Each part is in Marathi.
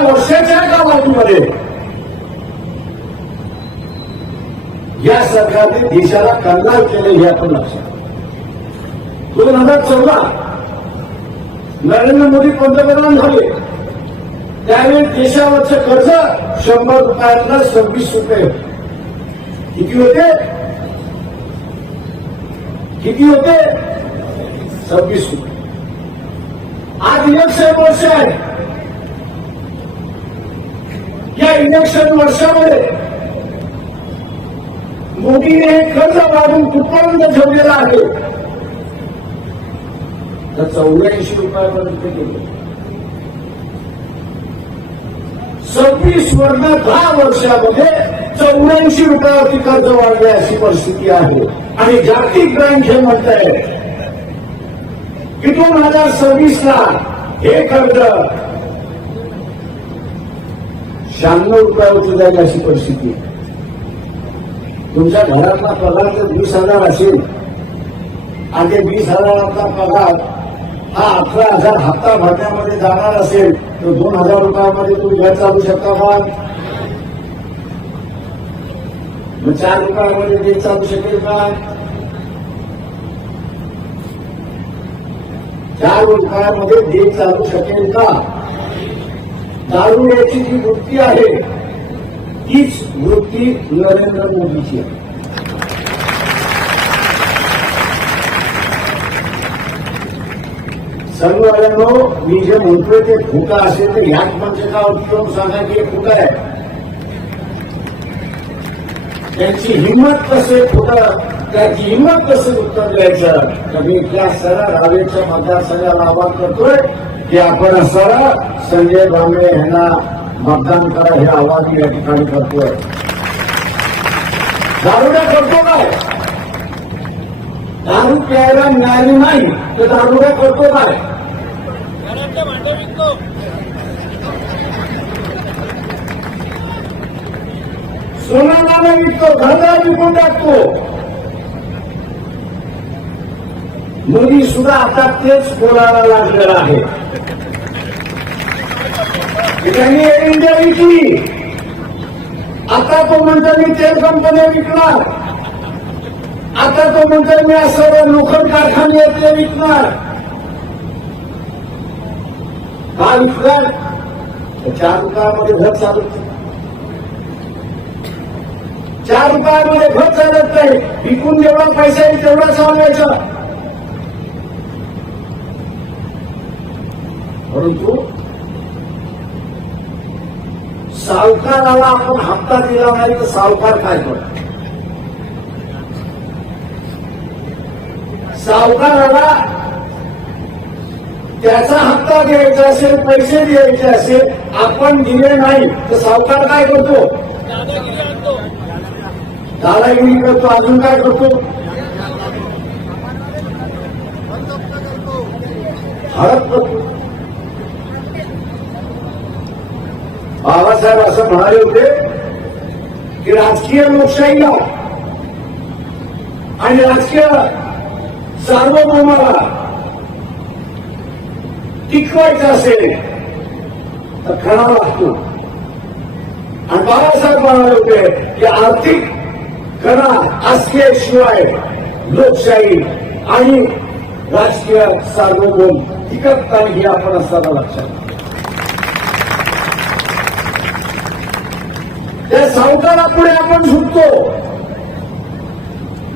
वर्षाच्या कालावधीमध्ये या सरकारने देशाला कंगाल केले हे आपण लक्षात दोन हजार चौदा नरेंद्र मोदी पंतप्रधान झाले. त्यावेळी देशावरचं कर्ज शंभर रुपयांना सव्वीस रुपये किती होते? किती होते? सव्वीस रुपये. आज इलेक्शन वर्ष आहे. या इलेक्शन वर्षामध्ये मोदीने कर्ज वाढून कुठपर्यंत ठेवलेला आहे? तर चौऱ्याऐंशी रुपयापर्यंत गेले. सव्वीस वर्ष दहा वर्षामध्ये चौऱ्याऐंशी रुपयावरती कर्ज वाढले अशी परिस्थिती आहे. आणि जागतिक बँक हे म्हणत आहे की दोन हजार सव्वीस ला हे कर्ज शहाण्णव रुपयावरती जाईल अशी परिस्थिती तुमच्या घरातला पगार जर वीस हजार असेल आणि ते वीस हजाराचा पगार हा अकरा हजार हप्ता भरण्यामध्ये जाणार असेल तर दोन हजार रुपयामध्ये तुम्ही घर चालू शकता का? मग चार रुपयामध्ये ते चालू शकेल का? चार रुपयामध्ये देश चालू शकेल का? दारू याची जी वृत्ती आहे तीच वृत्ती नरेंद्र मोदीची आहे. सर्वांनो मी जे म्हणतोय ते खोटा असेल तर ह्याच मंचकावरती येऊन सांगा की हे आहे. त्यांची हिंमत कसे खोटं त्याची हिंमत कसं उत्तर द्यायचं? तर मी त्या सरळ रावेच्या मतदारसंघाला आवाहन करतोय की आपण सरळ संजय भांबळे यांना मतदान करा हे आवाहन या ठिकाणी करतोय. दारुड्या करतो काय? दारू प्यायला मिळाली नाही तर दारुड्या करतो काय? सोनाला विकतो धंदा विकून टाकतो मोदी सुद्धा आता तेच बोलायला लागलेला आहे. त्यांनी एअर इंडिया विकली. आता तो म्हणतो मी तेल कंपन्या विकणार. आता तो म्हणतो मी असं लोखंड कारखाने ते विकणार. का विकणार. चार रुपयामध्ये घर चालत चार रुपयामध्ये घर चालत नाही. विकून जेवढा पैसा येईल तेवढा सांगायचा परंतु सावकाराला आपण हप्ता दिला नाही तर सावकार काय करतो सावकाराला त्याचा हप्ता द्यायचा असेल पैसे द्यायचे असेल आपण दिले नाही तर सावकार काय करतो? दादागिरी दादागिरी करतो अजून काय करतो? हळद करतो. साहेब असं म्हणाले होते की राजकीय लोकशाहीला आणि राजकीय सार्वभौमाला टिकवायचं असेल तर खरा लागतो आणि बाबासाहेब म्हणाले होते की आर्थिक कणा असल्याशिवाय लोकशाही आणि राजकीय सार्वभौम टिकत नाही हे आपण असताना लक्षात त्या सावकारापुढे आपण झुकतो.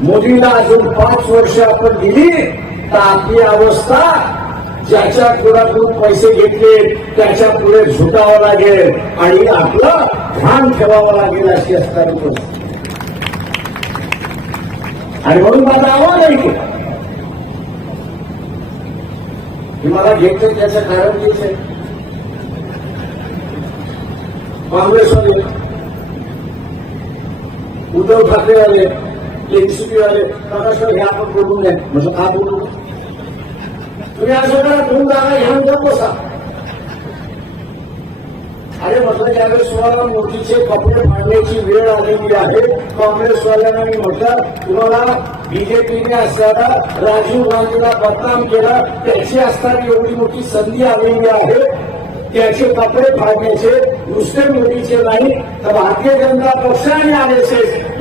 मोदीला अजून पाच वर्ष आपण दिली तर आपली अवस्था ज्याच्या कुणाकडून पैसे घेतले त्याच्या पुढे झुटावं लागेल आणि आपलं ध्यान ठेवावं लागेल अशी असणारी परिस्थिती आणि म्हणून माझा आव्हान आहे की मला घेतलं त्याचं कारण तेच आहे. काँग्रेसवाले उद्धव ठाकरे आले एनसीपी आले प्रकाश हे आपण बोलून द्या म्हणजे का बोलू? तुम्ही असं करा दोन जागा घेऊन जात बसा. अरे म्हटलं ज्यावेळेस तुम्हाला मोदीचे कपडे फाडण्याची वेळ आलेली आहे. काँग्रेसवाल्यांना मी म्हटलं तुम्हाला बीजेपीने असताना राजीव गांधीला बदनाम केला त्याची असताना एवढी मोठी संधी आलेली आहे. त्याचे कपडे फाडण्याचे नुसते मोदीचे नाही तर भारतीय जनता पक्ष आणि आर एस एस